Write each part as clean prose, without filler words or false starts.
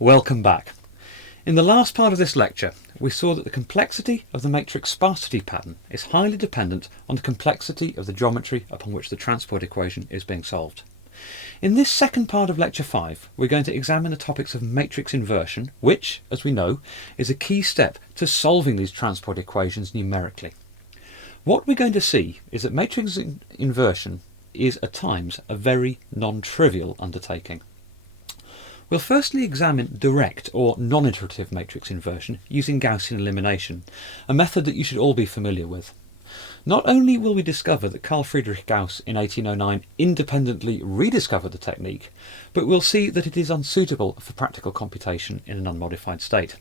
Welcome back. In the last part of this lecture, we saw that the complexity of the matrix sparsity pattern is highly dependent on the complexity of the geometry upon which the transport equation is being solved. In this second part of Lecture 5, we're going to examine the topics of matrix inversion, which, as we know, is a key step to solving these transport equations numerically. What we're going to see is that matrix inversion is at times a very non-trivial undertaking. We'll firstly examine direct or non-iterative matrix inversion using Gaussian elimination, a method that you should all be familiar with. Not only will we discover that Carl Friedrich Gauss in 1809 independently rediscovered the technique, but we'll see that it is unsuitable for practical computation in an unmodified state.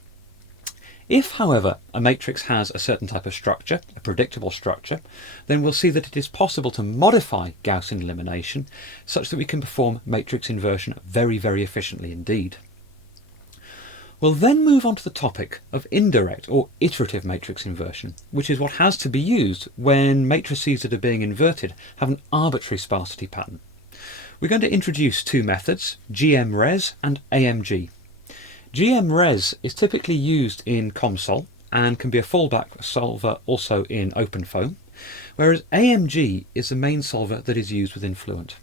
If, however, a matrix has a certain type of structure, a predictable structure, then we'll see that it is possible to modify Gaussian elimination such that we can perform matrix inversion very, very efficiently indeed. We'll then move on to the topic of indirect or iterative matrix inversion, which is what has to be used when matrices that are being inverted have an arbitrary sparsity pattern. We're going to introduce two methods, GMRES and AMG. GMRES is typically used in COMSOL and can be a fallback solver also in OpenFOAM, whereas AMG is the main solver that is used within Fluent.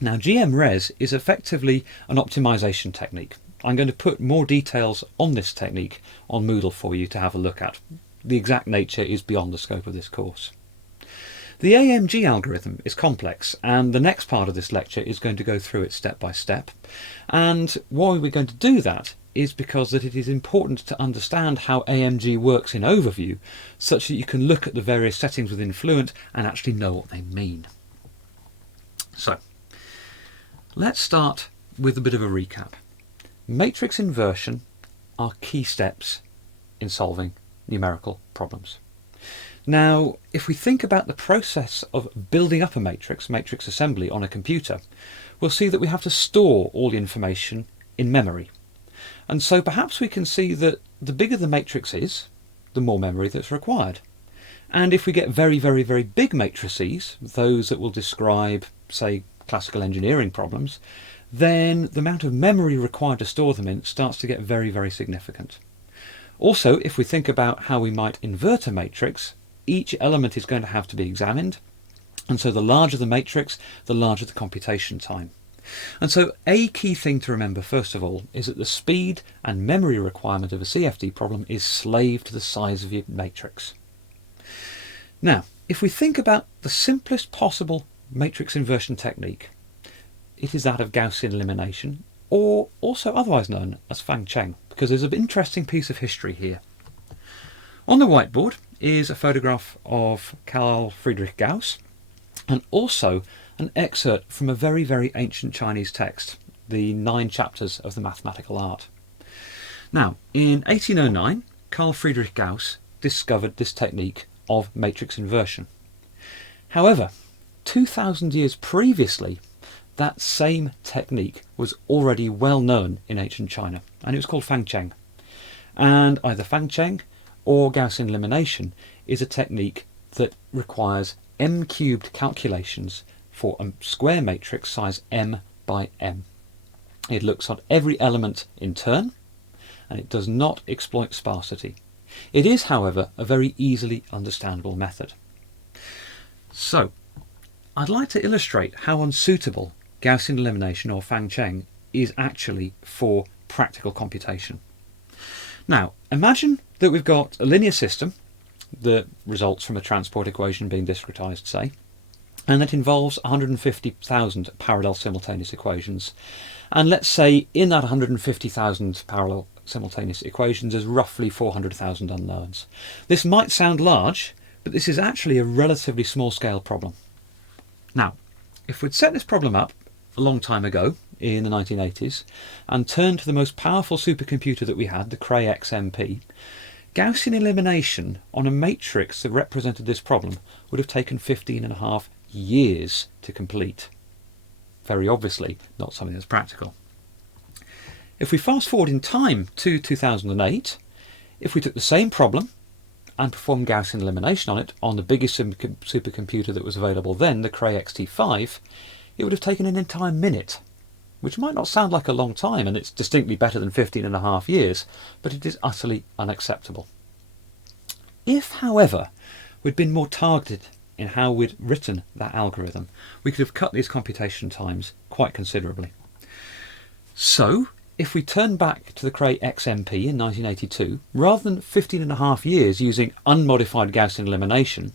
Now, GMRES is effectively an optimization technique. I'm going to put more details on this technique on Moodle for you to have a look at. The exact nature is beyond the scope of this course. The AMG algorithm is complex, and the next part of this lecture is going to go through it step by step. And why we're going to do that is because that it is important to understand how AMG works in overview, such that you can look at the various settings within Fluent and actually know what they mean. So, let's start with a bit of a recap. Matrix inversion are key steps in solving numerical problems. Now, if we think about the process of building up a matrix assembly on a computer, we'll see that we have to store all the information in memory. And so perhaps we can see that the bigger the matrix is, the more memory that's required. And if we get very, very, very big matrices, those that will describe, say, classical engineering problems, then the amount of memory required to store them in starts to get very, very significant. Also, if we think about how we might invert a matrix, each element is going to have to be examined, and so the larger the matrix, the larger the computation time. And so a key thing to remember first of all is that the speed and memory requirement of a CFD problem is slave to the size of your matrix. Now, if we think about the simplest possible matrix inversion technique, it is that of Gaussian elimination, or also otherwise known as Fang Cheng, because there's an interesting piece of history here. On the whiteboard is a photograph of Carl Friedrich Gauss, and also an excerpt from a very, very ancient Chinese text, the 9 chapters of the mathematical art. Now, in 1809, Carl Friedrich Gauss discovered this technique of matrix inversion. However, 2,000 years previously, that same technique was already well known in ancient China, and it was called Fang Cheng. And either Fang Cheng or Gaussian elimination is a technique that requires m-cubed calculations for a square matrix size m by m. It looks at every element in turn, and it does not exploit sparsity. It is, however, a very easily understandable method. So, I'd like to illustrate how unsuitable Gaussian elimination or Fang Cheng is actually for practical computation. Now, imagine that we've got a linear system that results from a transport equation being discretized, say, and that involves 150,000 parallel simultaneous equations. And let's say in that 150,000 parallel simultaneous equations there's roughly 400,000 unknowns. This might sound large, but this is actually a relatively small scale problem. Now, if we'd set this problem up a long time ago, in the 1980s, and turned to the most powerful supercomputer that we had, the Cray XMP, Gaussian elimination on a matrix that represented this problem would have taken 15.5 years to complete. Very obviously not something that's practical. If we fast forward in time to 2008, if we took the same problem and performed Gaussian elimination on it on the biggest supercomputer that was available then, the Cray XT5, it would have taken an entire minute. which might not sound like a long time, and it's distinctly better than 15.5 years, but it is utterly unacceptable. If, however, we'd been more targeted in how we'd written that algorithm, we could have cut these computation times quite considerably. So, if we turn back to the Cray XMP in 1982, rather than 15.5 years using unmodified Gaussian elimination,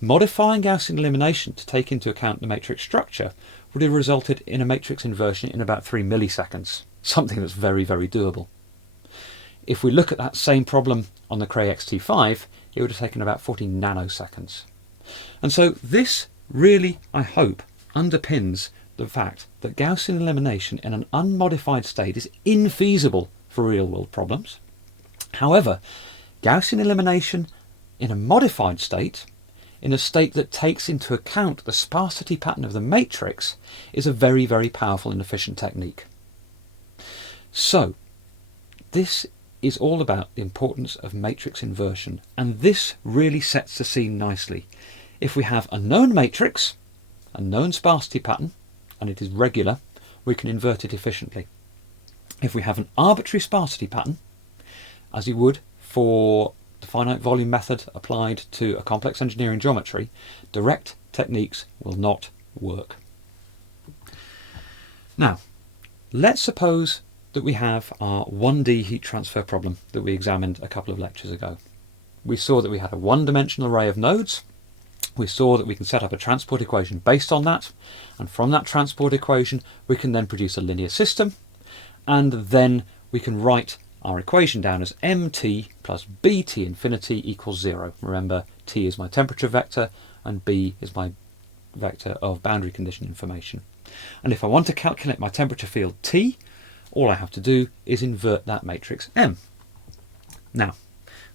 modifying Gaussian elimination to take into account the matrix structure would have resulted in a matrix inversion in about 3 milliseconds, something that's very, very doable. If we look at that same problem on the Cray XT5, it would have taken about 14 nanoseconds. And so this really, I hope, underpins the fact that Gaussian elimination in an unmodified state is infeasible for real-world problems. However, Gaussian elimination in a modified state, in a state that takes into account the sparsity pattern of the matrix, is a very, very powerful and efficient technique. So, this is all about the importance of matrix inversion, and this really sets the scene nicely. If we have a known matrix, a known sparsity pattern, and it is regular, we can invert it efficiently. If we have an arbitrary sparsity pattern, as you would for the finite volume method applied to a complex engineering geometry, direct techniques will not work. Now, let's suppose that we have our 1D heat transfer problem that we examined a couple of lectures ago. We saw that we had a one-dimensional array of nodes. We saw that we can set up a transport equation based on that, and from that transport equation we can then produce a linear system, and then we can write our equation down as mt plus bt infinity equals 0. Remember, t is my temperature vector and b is my vector of boundary condition information. And if I want to calculate my temperature field T, all I have to do is invert that matrix M. Now,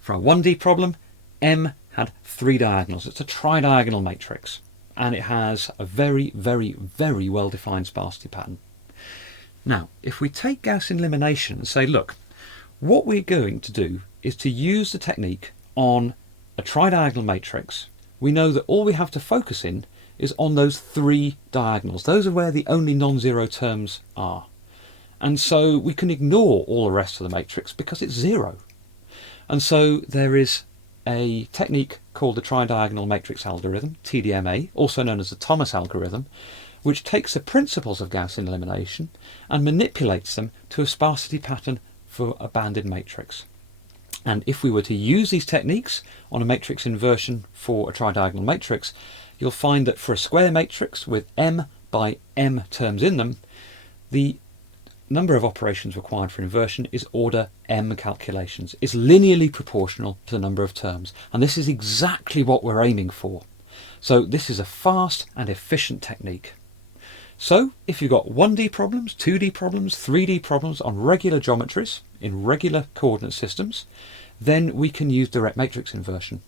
for our 1D problem, M had 3 diagonals. It's a tridiagonal matrix, and it has a very, very, very well-defined sparsity pattern. Now, if we take Gaussian elimination and say, look, what we're going to do is to use the technique on a tridiagonal matrix. We know that all we have to focus in is on those 3 diagonals. Those are where the only non-zero terms are. And so we can ignore all the rest of the matrix because it's 0. And so there is a technique called the tridiagonal matrix algorithm, TDMA, also known as the Thomas algorithm, which takes the principles of Gaussian elimination and manipulates them to a sparsity pattern for a banded matrix. And if we were to use these techniques on a matrix inversion for a tridiagonal matrix, you'll find that for a square matrix with m by m terms in them, the number of operations required for inversion is order m calculations. It's linearly proportional to the number of terms, and this is exactly what we're aiming for. So this is a fast and efficient technique. So if you've got 1D problems, 2D problems, 3D problems on regular geometries in regular coordinate systems, then we can use direct matrix inversion.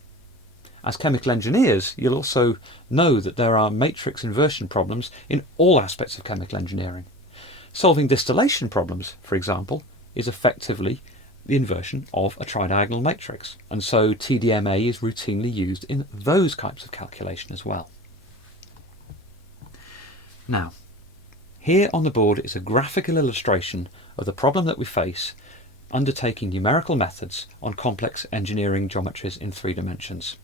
As chemical engineers, you'll also know that there are matrix inversion problems in all aspects of chemical engineering. Solving distillation problems, for example, is effectively the inversion of a tridiagonal matrix, and so TDMA is routinely used in those types of calculation as well. Now, here on the board is a graphical illustration of the problem that we face undertaking numerical methods on complex engineering geometries in 3 dimensions.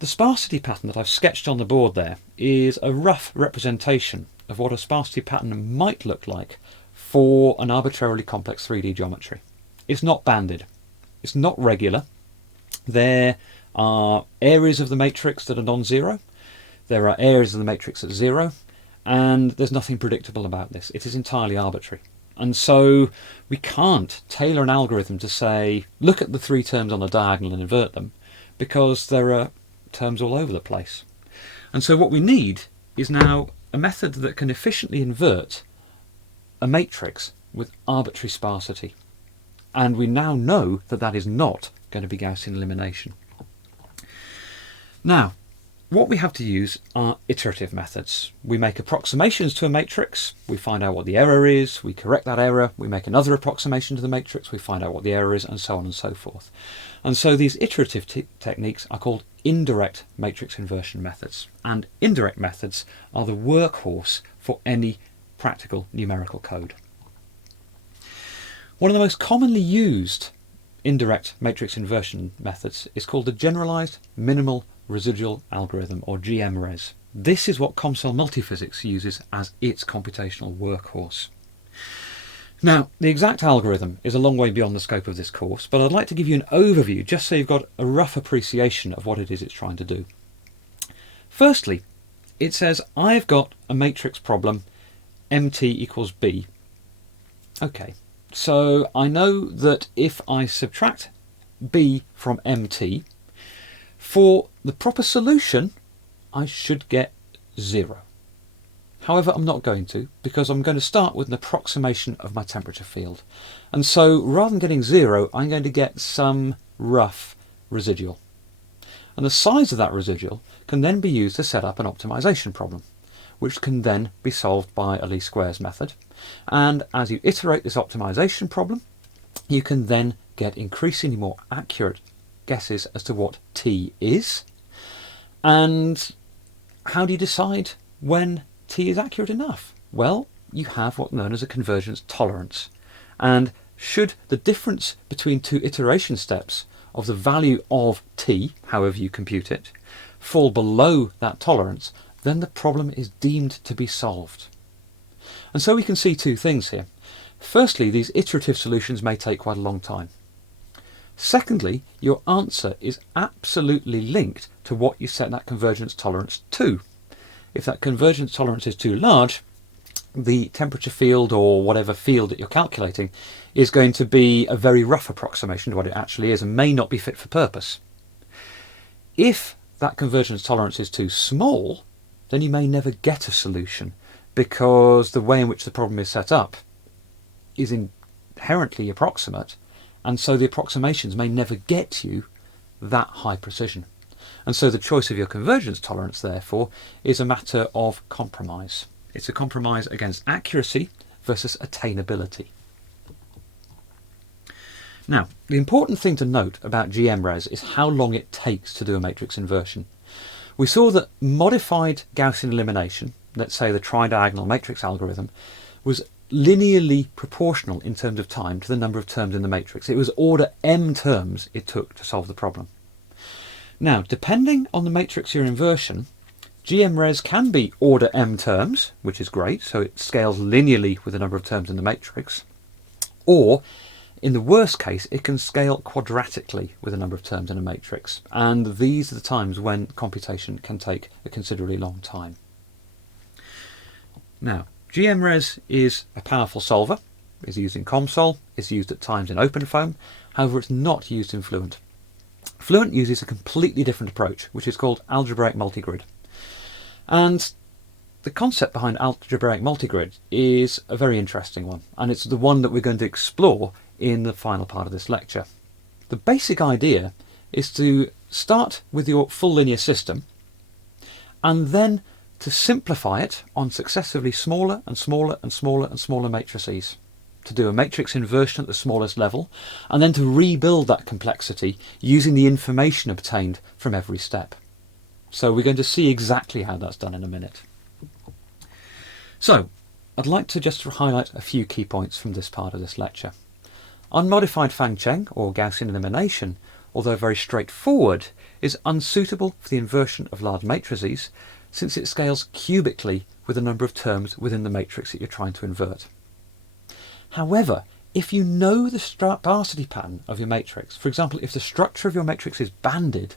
The sparsity pattern that I've sketched on the board there is a rough representation of what a sparsity pattern might look like for an arbitrarily complex 3D geometry. It's not banded, it's not regular. There are areas of the matrix that are non-zero, there are areas of the matrix at 0, and there's nothing predictable about this. It is entirely arbitrary. And so we can't tailor an algorithm to say, look at the 3 terms on the diagonal and invert them, because there are terms all over the place. And so what we need is now a method that can efficiently invert a matrix with arbitrary sparsity. And we now know that that is not going to be Gaussian elimination. Now, what we have to use are iterative methods. We make approximations to a matrix, we find out what the error is, we correct that error, we make another approximation to the matrix, we find out what the error is, and so on and so forth. And so these iterative techniques are called indirect matrix inversion methods. And indirect methods are the workhorse for any practical numerical code. One of the most commonly used indirect matrix inversion methods is called the Generalised Minimal Residual algorithm, or GMRES. This is what ComSol Multiphysics uses as its computational workhorse. Now, the exact algorithm is a long way beyond the scope of this course, but I'd like to give you an overview just so you've got a rough appreciation of what it is it's trying to do. Firstly, it says I've got a matrix problem, MT equals B. Okay, so I know that if I subtract B from MT, for the proper solution, I should get 0. However, I'm not going to, because I'm going to start with an approximation of my temperature field. And so rather than getting 0, I'm going to get some rough residual. And the size of that residual can then be used to set up an optimization problem, which can then be solved by a least squares method. And as you iterate this optimization problem, you can then get increasingly more accurate guesses as to what T is. And how do you decide when T is accurate enough? Well, you have what's known as a convergence tolerance. And should the difference between two iteration steps of the value of T, however you compute it, fall below that tolerance, then the problem is deemed to be solved. And so we can see two things here. Firstly, these iterative solutions may take quite a long time. Secondly, your answer is absolutely linked to what you set that convergence tolerance to. If that convergence tolerance is too large, the temperature field or whatever field that you're calculating is going to be a very rough approximation to what it actually is and may not be fit for purpose. If that convergence tolerance is too small, then you may never get a solution because the way in which the problem is set up is inherently approximate, and so the approximations may never get you that high precision. And so the choice of your convergence tolerance, therefore, is a matter of compromise. It's a compromise against accuracy versus attainability. Now, the important thing to note about GMRES is how long it takes to do a matrix inversion. We saw that modified Gaussian elimination, let's say the tri-diagonal matrix algorithm, was linearly proportional in terms of time to the number of terms in the matrix. It was order m terms it took to solve the problem. Now, depending on the matrix your inversion, GMRES can be order m terms, which is great, so it scales linearly with the number of terms in the matrix, or in the worst case, it can scale quadratically with the number of terms in a matrix, and these are the times when computation can take a considerably long time. Now, GMRES is a powerful solver. It's used in ComSol, it's used at times in OpenFOAM, however it's not used in Fluent. Fluent uses a completely different approach, which is called Algebraic Multi-Grid. And the concept behind Algebraic Multi-Grid is a very interesting one, and it's the one that we're going to explore in the final part of this lecture. The basic idea is to start with your full linear system and then to simplify it on successively smaller and smaller and smaller and smaller matrices, to do a matrix inversion at the smallest level, and then to rebuild that complexity using the information obtained from every step. So we're going to see exactly how that's done in a minute. So I'd like to just highlight a few key points from this part of this lecture. Unmodified Fang Cheng, or Gaussian elimination, although very straightforward, is unsuitable for the inversion of large matrices since it scales cubically with the number of terms within the matrix that you're trying to invert. However, if you know the sparsity pattern of your matrix, for example, if the structure of your matrix is banded,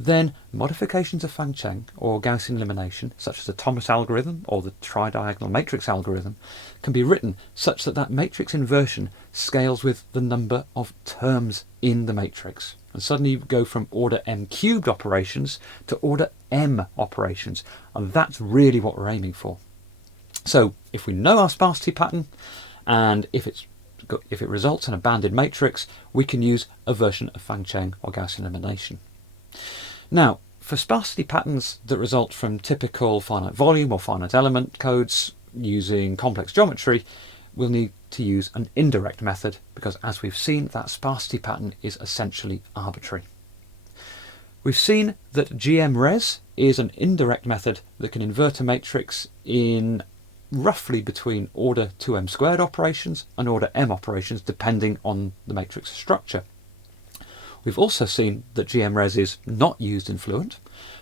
then modifications of Fang Cheng or Gaussian elimination, such as the Thomas algorithm or the tri-diagonal matrix algorithm, can be written such that that matrix inversion scales with the number of terms in the matrix. And suddenly you go from order m cubed operations to order m operations, and that's really what we're aiming for. So if we know our sparsity pattern, and if it results in a banded matrix, we can use a version of Fang Cheng or Gaussian elimination. Now, for sparsity patterns that result from typical finite volume or finite element codes using complex geometry, we'll need to use an indirect method because, as we've seen, that sparsity pattern is essentially arbitrary. We've seen that GMRES is an indirect method that can invert a matrix in roughly between order 2m squared operations and order m operations depending on the matrix structure. We've also seen that GMRES is not used in Fluent,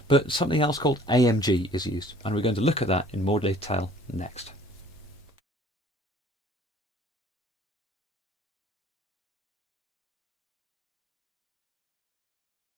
but something else called AMG is used, and we're going to look at that in more detail next.